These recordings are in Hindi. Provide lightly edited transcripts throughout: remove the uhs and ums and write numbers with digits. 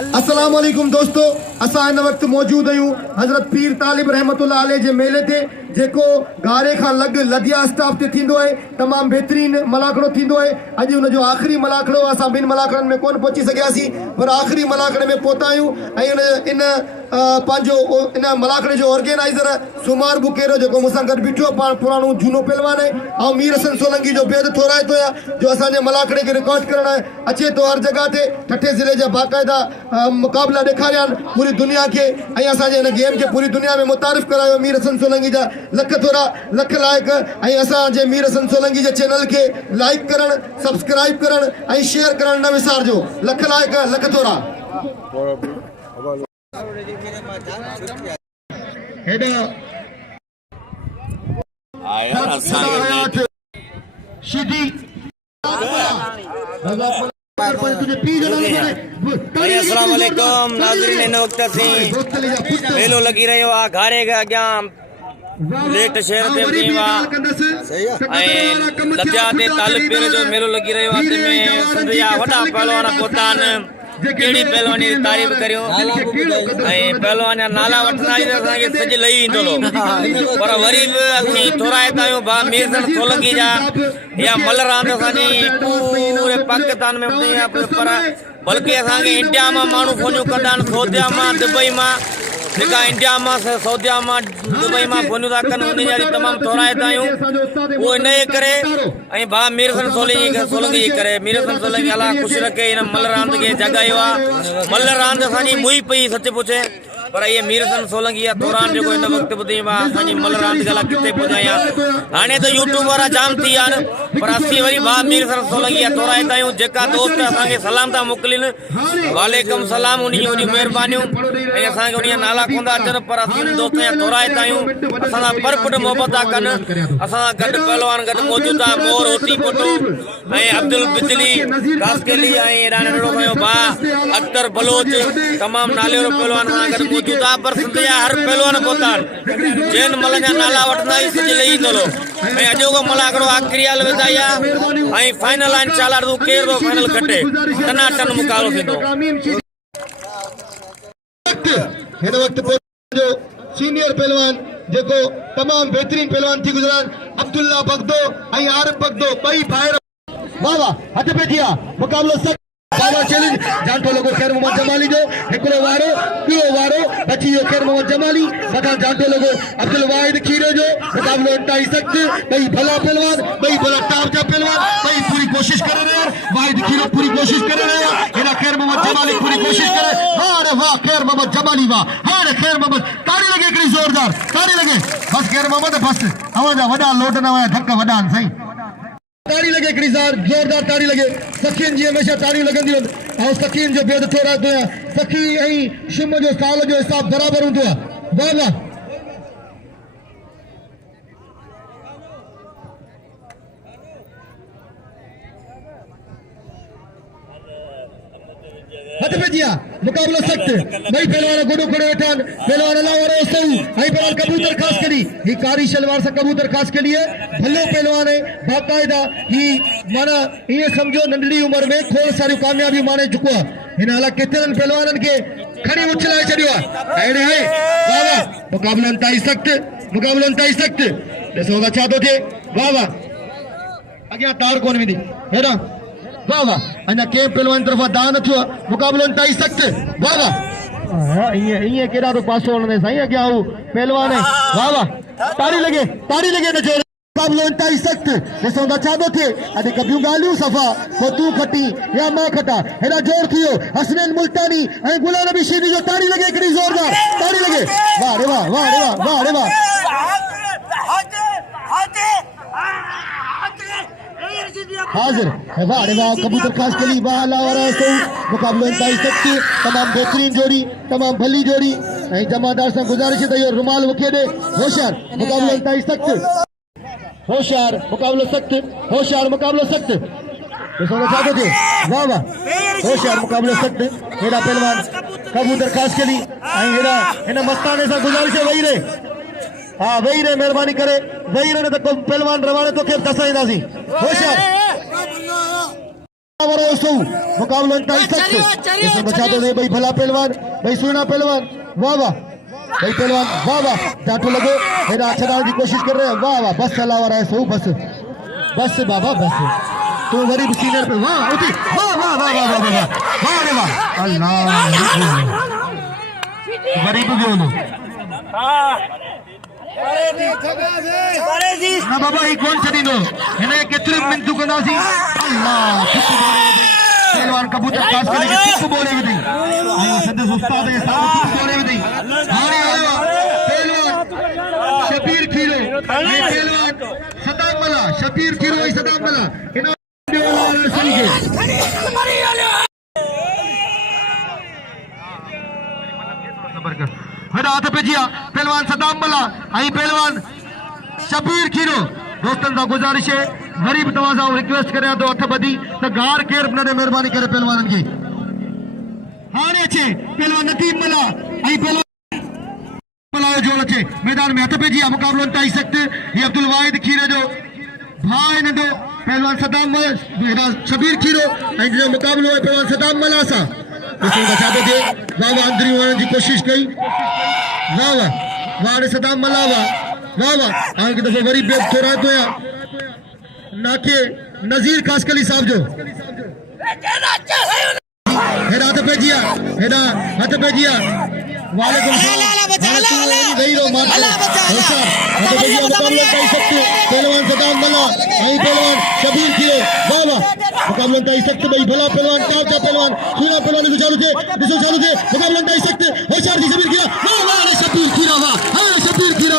अस्सलाम वालेकुम दोस्तों, असां इन वक्त मौजूद आहियूं हज़रत पीर तालिब रहमतुल्लाह अलैह जे मेले ते, जेको गारे खां लॻ लदिया स्टॉप ते थींदो आहे। तमामु बहितरीन मलाखड़ो थींदो आहे। अॼु उन जो आख़िरी मलाखड़ो, असां ॿिनि मलाखड़नि में कोन पहुची सघियासीं, पर आख़िरी मलाखड़े में पहुता आहियूं। ऐं इन पंहिंजो इन मलाखड़े जो ऑर्गेनाइज़र सुमार बुकेरो, जेको मूंसां गॾु बीठो, पाण पुराणो झूनो पहलवान आहे, ऐं मीर हसन सोलंकी जो बेद थोराए थो, जो असांजे मलाखड़े खे रिकॉर्ड करणु अचे थो हर जॻह ते। ठठे ज़िले जा बाक़ाइदा मुक़ाबला ॾेखारिया आहिनि पूरी दुनिया खे, ऐं असांजे हिन गेम खे पूरी दुनिया में मुतारिफ़ करायो मीर हसन सोलंकी जा लख थोरा लख लाइक। ऐं असांजे मीर हसन सोलंकी जे चैनल खे लाइक करणु, सब्सक्राइब करणु ऐं शेयर करणु न विसारजो। लख लाइक लख थोरा। अस्सलाम वालेकुम नाज़रीन, इन वक्त मेलो लगी रहियो आहे घारे खां अॻियां लेट शहर ते लद्या ते तालिब पीर जो मेलो लगी रहियो आहे। तंहिंमें सिंध जा वॾा पहलवान पहुता आहिनि। कहिड़ी पहलवानी जी तारीफ़ करियो, ऐं पहलवान जा नाला वठंदासीं त असांखे सॼ लही ईंदो, पर वरी बि असीं थोराईंदा आहियूं भा मीर हसन सोलंकी जा। इहा मल रांदि असांजी पूरे पाकिस्तान में पर बल्कि असांखे इंडिया मां माण्हू फोनियूं कंदा आहिनि, सऊदिया मां, दुबई मां, जेका इंडिया मां सऊदिया मां दुबई मां फोनियूं था कनि, उन जी तमामु थोराईंदा आहियूं। उहो इन जे करे ऐं भा मीर हसन सोलंकी जे करे, मीर हसन सोलंकी अलाह ख़ुशि रखे हिन मल रांदि खे जॻायो आहे। मल रांदि असांजी मुई पई सच पुछे, पर इहे मीर हसन सोलंकी जा दौरान जेको हिन वक़्तु ॿुधी असांजी मल रांदि ॻाल्हि किथे पहुचाई। हाणे त यूट्यूब वारा जाम थी विया आहिनि, पर असीं वरी भा मीर हसन सोलंकी जा थोराईंदा आहियूं। जेका दोस्त असांखे सलाम था मोकिलीनि, वालेकुम सलाम, उन जी महिरबानियूं। ऐं असांखे उन जा नाला कोन था अचनि, पर असीं उन दोस्त जा थोराईंदा आहियूं। असां सां परपुट मोहबत था कनि। असां सां गॾु पहलवान गॾु मौजूदु आहे मोर होती पुटो ऐं अब्दुल बिजली कास्केली, ऐं हेॾा नंढड़ो खयो भाउ अख्तर बलोच, तमामु नाले वारो पहलवान सां गॾु मौजूदु आहे। पर सिंध जा हर पहलवान पहुता आहिनि, जिन मल जा नाला वठंदासीं सॼ लही ईंदो। ऐं अॼोको मलाखड़ो आख़िरी हाल विधाई आहे, ऐं फाइनल आहे इंशाअल्लाह। केरु थो फाइनल खटे, टनाटन मुक़ाबलो थींदो। हिन वक़्तु जो सीनियर पहलवान, जेको तमामु बहितरीन पहलवान थी गुज़रिया आहिनि, अब्दुल्ला बगदो ऐं आरिफ बगदो, ॿई भाइर। वाह वाह, हथ पे थी आहे मुक़ाबलो। बाबा चैलेंज जानतो लॻो ख़ैर मोहम्मद जमाली जो, हिकिड़ो वारो ॿियो वारो बची वियो ख़ैर मोहम्मद जमाली, मथां जानतो लॻो अब्दुल वाहिद खीरे जो। मुक़ाबलो इंतहाई सख़्त, ॿई भला पहलवान, ॿई भला टॉप जा पहलवान, ॿई पूरी कोशिश करे रहिया। वाहिद खीरो पूरी कोशिश करे रहिया, हेॾा ख़ैर मोहम्मद जमाली पूरी कोशिश करे। हाणे वाह ख़ैर मोहम्मद जमाली, वाह हाणे ख़ैर मोहम्मद, ताड़ी लॻे हिकिड़ी ज़ोरदार ताड़ी लॻे। बसि ख़ैर मोहम्मद बसि, अवां जा वॾा लोट न हुया, धक वॾा आहिनि साईं। ताड़ी लगे हिकिड़ी ज़ोरदार ताड़ी लगे। सखीन जी हमेशा ताड़ियूं लॻंदियूं आहिनि, ऐं सखीन जो बेद थोराईंदो आहियां। सखी ऐं शुम जो साल जो हिसाब बराबरि हूंदो आहे। वाह वाह, हथ पे दिया। मुकाबलो सख्त, ॿई पहलवान गोॾो खड़े वेठा आहिनि। पहलवान अलावर सऊ ऐं पहलवान कबूतर खास करी, ही कारी शलवार सां कबूतर खास के लिए भलो पहलवान है बाकायदा। ही माना ये समझो नंढड़ी उम्र में खोड़ सारी कामयाबी माने चुको है। हिन अला केतिरनि पहलवाननि खे खणी उछलाए छॾियो आहे। अहिड़े है वाह वाह, मुकाबलो इंतहाई सख्त, मुकाबलो इंतहाई सख्त। ॾिसो त छा थो थिए। वाह वाह, अॻियां तार कोन वेंदी हेॾां। वाह वाह, अञा कंहिं पहलवान तरफ़ा दाव न थियो आहे। मुक़ाबलो इंतहाई सख़्त। वाह वाह, ईअं केॾा थो पासो वञे साईं, अॻियां हू पहलवान आहे। वाह वाह, ताड़ी लॻे न जोर। मुक़ाबलो इंतहाई सख़्त, ॾिसूं था छा थो थिए। अॼु कबियूं ॻाल्हियूं सफ़ा, पोइ तूं खटी या मां खटा, हेॾा जोर थी वियो। हसनैन मुल्तानी ऐं गुलाम नबी शीरी जो ताड़ी लॻे हिकिड़ी ज़ोरदार ताड़ी लॻे। वाह रे वाह, वाह रे वाह, वाह रे वाह। हाजिर वाह रे वाह, कबूतर खास के लिए वाह अल्लाह वारा सो। मुकाबलो इंतहाई सख्त, तमाम बेहतरीन जोड़ी, तमाम भली जोड़ी। ऐं जमादार से गुजारिश है यो रुमाल वखे दे। होशियार, मुकाबलो इंतहाई सख्त, होशियार, मुकाबलो सख्त, होशियार, मुकाबलो सख्त। ॾिसो छा थो थिए। वाह वाह, होशियार, मुकाबलो सख्त। हेॾा पहलवान कबूतर खास के लिए, ऐं हेॾा हिन मस्ताने सां गुजारिश है वही रहे। हाँ वही रहे, मेहरबानी करे वही रहे, न तो पहलवान रवाने तो खेल दसाईंदासीं। होशियार। मुकाबला इंतहाई सख्त, इसे बचाते नहीं भाई भला पहलवान, भाई सुना पहलवान, वाह वाह भाई पहलवान, वाह वाह जाटो लगो, मेरा अच्छा डालने की कोशिश कर रहे हैं, वाह वाह बस चला रहा है सो बस बस बाबा बस तो गरीब सीनियर पे वाह उठी वाह वाह वाह वाह वाह वाह वाह रे वाह अल्लाह गरीब भी बोलो ना बाबा ही कौन सा दिनो इन्हें कितने मिनटों का नासी अल्लाह पहलवान कबूतर पास करेंगे किसको बोले भी नहीं आई सदस्य उस्ताद है साहब बोले भी नहीं हारे आया पहलवान शबीर खीरो ये पहलवान सदाम मला शबीर खीरो ये सदाम मला इन्होंने सही है हाथ पे जिया पहलवान सदाम मला आई पहलवान शबीर खीरो दोस्तन का गुजारिश है गरीब तवाजा रिक्वेस्ट करे तो हथ बदी तो गार केर ने मेहरबानी करे पहलवान की हाने अच्छे पहलवान नतीब मला आई पहलवान मला जो अच्छे मैदान में हथ पे जिया मुकाबला टाई सकते ये अब्दुल वाहिद खीरो जो भाई ने दो पहलवान सदाम मला शबीर खीरो आई जो मुकाबला है पहलवान सदाम मला सा इसे बचाते थे वाह वाह अंदरी होने की कोशिश की वाह वाह वाह सदाम मला वाह वाह आगे दफे वरी बेब थोड़ा तो या नाके नजीर खासकली साहब जो हेडा हाथ पे जिया हेडा हाथ पे जिया वालेकुम सलाम नहीं रो मार हाथ पे जिया मुकाबला कर सकते पहलवान सदाम मला आई पहलवान शबीर खीरो वाह वाह मुकाबला कर सकते भाई भला पहलवान का पहलवान पूरा पहलवान चालू थे मुकाबला कर सकते होशियार जी शबीर खीरा वाह वाह शबीर खीरा वाह हां शबीर खीरा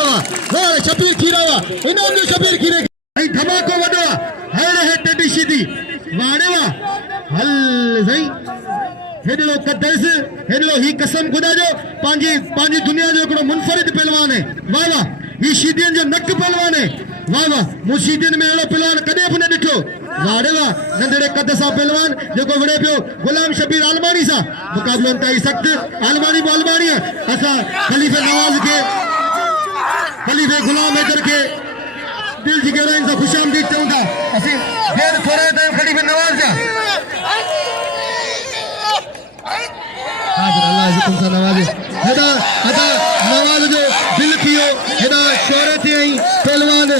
वाह शबीर खीरा वाह इनाम जो शबीर खीरे आई धमाको वडो है टेडी सीधी वाड़े वाह हल सही हेडलो कदस हेडलो ही कसम खुदा जो पांजी दुनिया जो एकड़ो मुनफरिद पहलवान है वाह वाह ही शीदियन जो नक पहलवान है वाह वाह मुशीदियन में एड़ो पहलवान कदे भी न डिठो वाड़े वाह नंदड़े कदसा पहलवान जो को वड़े पियो गुलाम शबीर आलमानी सा मुकाबलो ताई सख्त आलमानी है असा खलीफे नवाज के खलीफे गुलाम हैदर के दिल जी के इनसे खुशामदीद चाहूंगा असी देर थोड़ा टाइम खलीफे नवाज जा अल्लाह तुमसे नवाजे हेदा अदा नवाज जो दिल थियो हेदा शोहरत आई पहलवान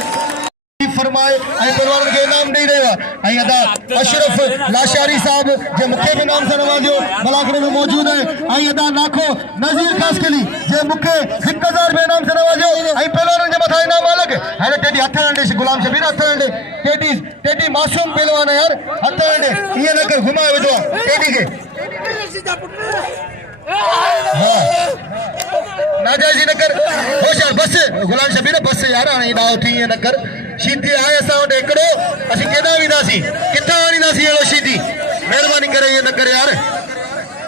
फरमाए आई पहलवान के नाम नहीं रहेगा आई अदा अशरफ लाशारी साहब जे मुखे भी नाम से नवाजो बलाकड़े में मौजूद है आई अदा नाखो नजीर खासकली जे मुखे 1000 में नाम से नवाजो आई पहलवान जे मथा इनाम अलग है टेडी हथ हंडे गुलाम शबीर हथ हंडे टेडी मासूम पहलवान है यार हथ हंडे ये न कर घुमाए विधो टेडी के नाजायजी न कर होशियार बस गुलाम शबीर बस यार हाणे दाव थी न कर शीधी आए असां वटि हिकिड़ो असीं केॾां वेंदासीं किथां आणींदासीं अहिड़ो शीधी महिरबानी करे इहे न कर यार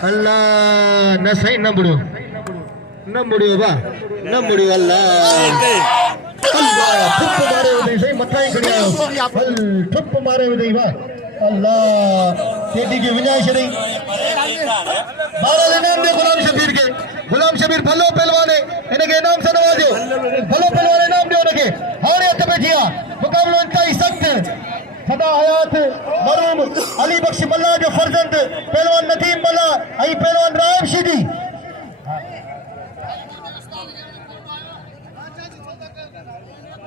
अल्लाह न सही न बुड़ियो बा न बुड़ियो अल्लाह ठुप मारे विधई सही मथां ई खड़ी आयो ठुप मारे विधई वाह अल्लाह टेडी के विञाए छॾई बारह इनाम दे गुलाम शबीर भलो पहलवान है इनके इनाम से नवाजो भलो पहलवान इनाम दो इनके हाणे हथ पे जिया मुकाबलो इंतहाई सख्त सदा हयात मरूम अली बख्श मल्ला जो फर्जंद पहलवान नदीम मल्ला आई पहलवान राम शीदी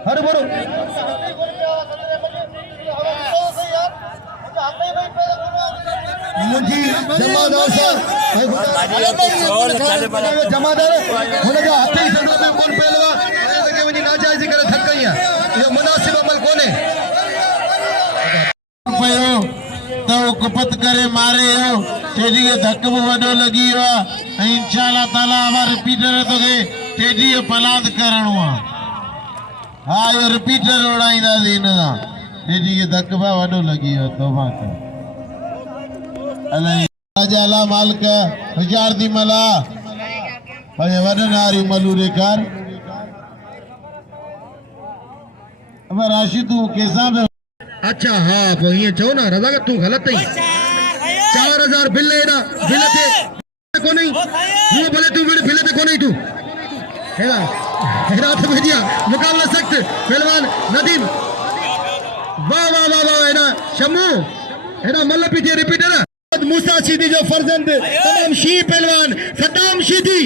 हर बोलो मुझी जमादार जमादार हुनजा हथ ई सदन में कोन पहलवा के वनी नाजायज़ी करे थकइया ये मुनासिब अमल कोने पयो तो कुपत करे मारे हो टेडी के धक भी वडो लगी हो इंशाल्लाह ताला हमारे रिपीटर तो के टेडी पलाद करणो हां ये रिपीटर उड़ाईंदा दीन टेडी के धक भी वडो लगी हो तौबा कर अल्लाह राजा मालिक हुजार दी मला भले वडन हारी मलूरे कर अब राशि तू कैसा अच्छा हाँ वो ये चो ना रजा का तू गलत है 4000 बिल लेना बिल थे को नहीं वो भले तू बिल थे को नहीं तू हेरा हेरा तो भेजिया मुकाबला सख्त पहलवान नदीम वाह वाह वाह वाह है ना शम्मू हेड़ा मल पीछे रिपीटर मूसा शीदी जो फर्जंद तमाम शी पहलवान सद्दाम शीदी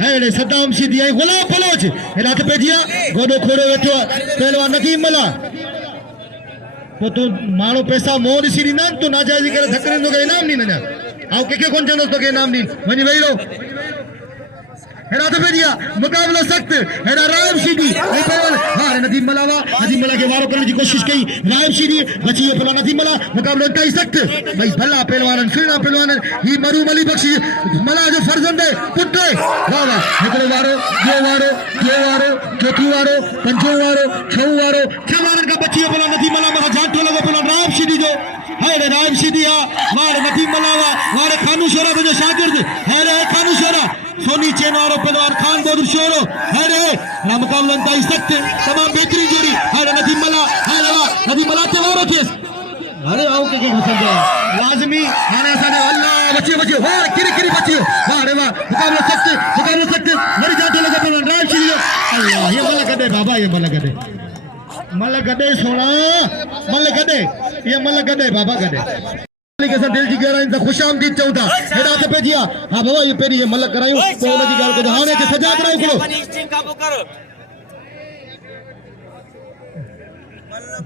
हेड़े सद्दाम शीदी आई गुलाम बलोच हेड़ा हथ पेजिया गोडो खोड़े वेठो पहलवान नदीम मला तो तू मानो पैसा मोह ॾिसी ॾींदा तू नाजाइज़ी करे धक ॾींदो के इनाम ॾींदा ऐं कंहिंखे कोन चवंदुसि तोखे इनाम ॾी वञी वेही रहो हेड़ा तो पेजिया मुकाबलो सख्त हेड़ा राम शीदी हां नदीम मलावा नदीम मला के वारो करने की कोशिश की राम शीदी बची पहलवान नदीम मला मुकाबलो इंतहाई सख्त भाई भला पहलवान सुना पहलवान ही मरू मली बख्शी मला जो फर्जंद है पुत्र वाह वाह हिकड़ो वारो चौथो वारो पंजो वारो छह वारो छह वारन का बची पहलवान नदीम मला मरा जान तो लगे पहलवान राम शीदी जो हेड़े राम शीदी वार नदीम मलावा वार खानू शोरा जो शागिर्द हेड़े खानू शोरा सोनी चैन वारो पहलवान खान बहादुर शोरो हेड़े मुकाबलो इंतहाई सख्त तमाम बेहतरीन जोड़ी हेड़े नदीम मला ते वारो थियस अरे आओ के फसल जाए लाजमी हाने असाने अल्लाह बचे वाह किरी बचियो वाह रे वाह मुकाबलो सख्त मरी जाते लगे पहलवान राम शीदी अल्लाह ये मल गदे बाबा ये मल गदे सोना मल गदे बाबा गदे दिल जी गहराइन से खुशामदीद चऊं था हेड़ा त पेजिया हां बाबा ये पेरी ये मल करायूं तो उन जी गाल को हाने के सजा करायो करो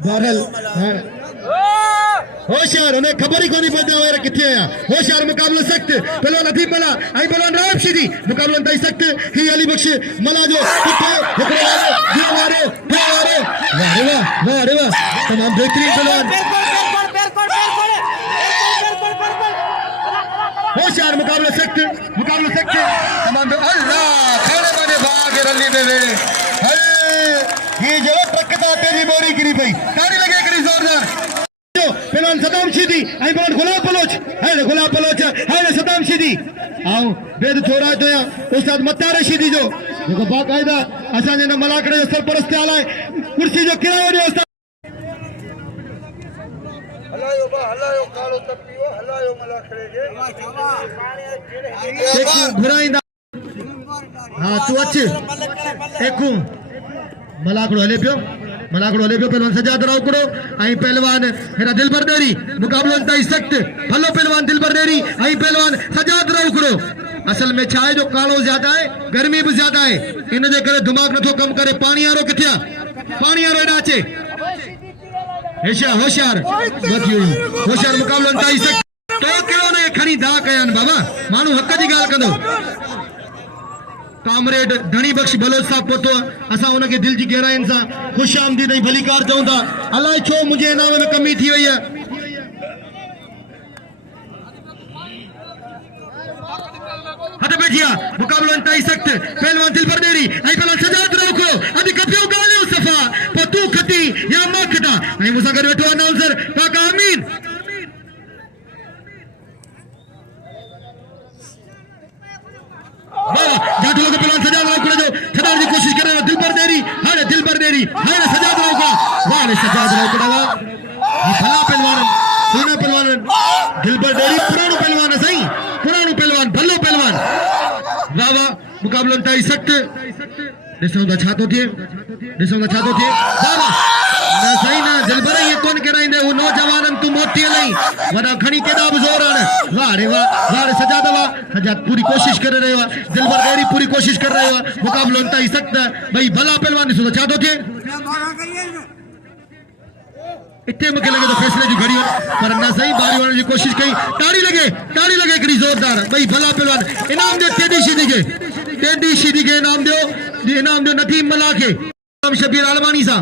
बहरल होशियार उन्हें खबर ही कोनी पता और किथे आया होशियार मुकाबला सख्त पहलवान नदीम मला आई पहलवान राम शीदी मुकाबला इंतहाई सख्त ही अली बख्श मला जो किथे वारे वाह रे वाह तमाम बेहतरीन पहलवान होशियार मुकाबला सख्त तमाम अल्लाह खाने वाले भाग रली दे वे ये जो प्रकता तेरी बोरी गिरी भाई ताड़ी लगे करी जोरदार जो पहलवान सद्दाम शीदी आई पहलवान गुलाम बलोच है सद्दाम शीदी आओ बेद छोड़ा तो या उस्ताद मत्तार शीदी जो बाकायदा असा ने मलाकड़े जो सरपरस्त आला कुर्सी जो किरायो ने उस्ताद हलायो कालो तपियो हलायो मलाकड़े के घुराइंदा हां तू अच्छे एकू मलाकड़ो हले पियो पहलवान सजाद रावकड़ो आई पहलवान हेरा दिलबर देरी मुकाबलो इंतहाई सख्त भलो पहलवान दिलबर देरी आई पहलवान सजाद रावकड़ो असल में छाए जो कालो ज्यादा है गर्मी भी ज्यादा है इन जे करे दिमाग नथो कम करे पानी आरो किथे पानी आरो एडा अचे होशियार मुकाबलो इंतहाई सख्त तो कयो ने खणी दा कयान बाबा मानू हक जी गाल कंदो कामरेड धनी बख्श बलोच साहब पोतो असा उनके दिल जी गहराइन सा खुशामदीद भलीकार चऊं था अलाए छो मुझे इनाम में कमी थी वही है हथ पेजिया मुकाबलो इंतहाई सख्त पहलवान दिलबर देरी आई पहलवान सजाद रावको अभी कपियो गालियो सफा पतू खटी या मखटा आई मुसागर वेठो अनाउंसर काका अमीन जाटो के पहलवान सजाद रावको जो छदार की कोशिश कर रहे हैं दिलबर देरी हाय सजाद रावको वाह रे सजाद रावको ये भला पहलवान सोना पहलवान दिलबर देरी पुरानो पहलवान भलो पहलवान वाह मुकाबलो इंतहाई सख्त ॾिसूं था छा थो थिए वाह ना सही ना दिलबर ये कोन कराइंदे वो नौजवानन तू मोटी नहीं वडा खणी केदा भी जोर आने वाह रे सजाद पूरी कोशिश कर रहे हो दिलबर देरी पूरी कोशिश कर रहे हो मुकाबलो इंतहाई सख्त भाई भला पहलवान ॾिसो छा थो थिए इतने मुझे लगे तो फैसले जो घड़ी पर ना सही बारी वाले की कोशिश की ताड़ी लगे करी जोरदार भाई भला पहलवान इनाम दे टेडी शीदी के इनाम दो नदीम मला के शबीर आलमानी सा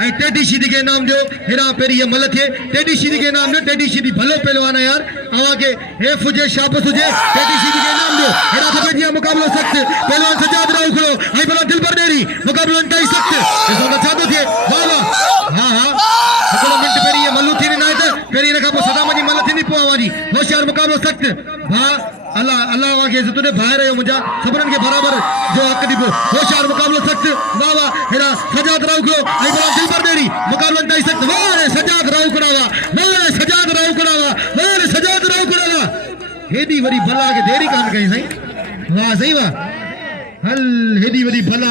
आई टेडी शीदी के नाम दो हेरा पेरी ये मल थे टेडी शीदी के नाम दो टेडी शीदी भलो पहलवान है यार आवा के हे फुजे शाबस हुजे टेडी शीदी के नाम दो हेरा तो पेजिया मुकाबलो सख्त पहलवान सजाद रावको आई पहलवान दिलबर देरी मुकाबलो इंतहाई सख्त इसो ना चाहतो थे वाह हां हकलो मिनट पेरी ये मल्लू थी ना है पेरी रखा पो सदा मजी मल थी नहीं पोवानी होशियार मुकाबलो सख्त वाह अल्लाह वाके तुने बाहर है मुझा सबरन के बराबर जो हक दिबो होशियार मुकाबलो सख्त वाह हेरा सजाद रावको आई पहलवान दिलबर देरी मुकाबलो इंतहाई सख्त वाह सजाद रावको हेडी वरी भला के देरी कान कई सही वाह हल हेडी वरी भला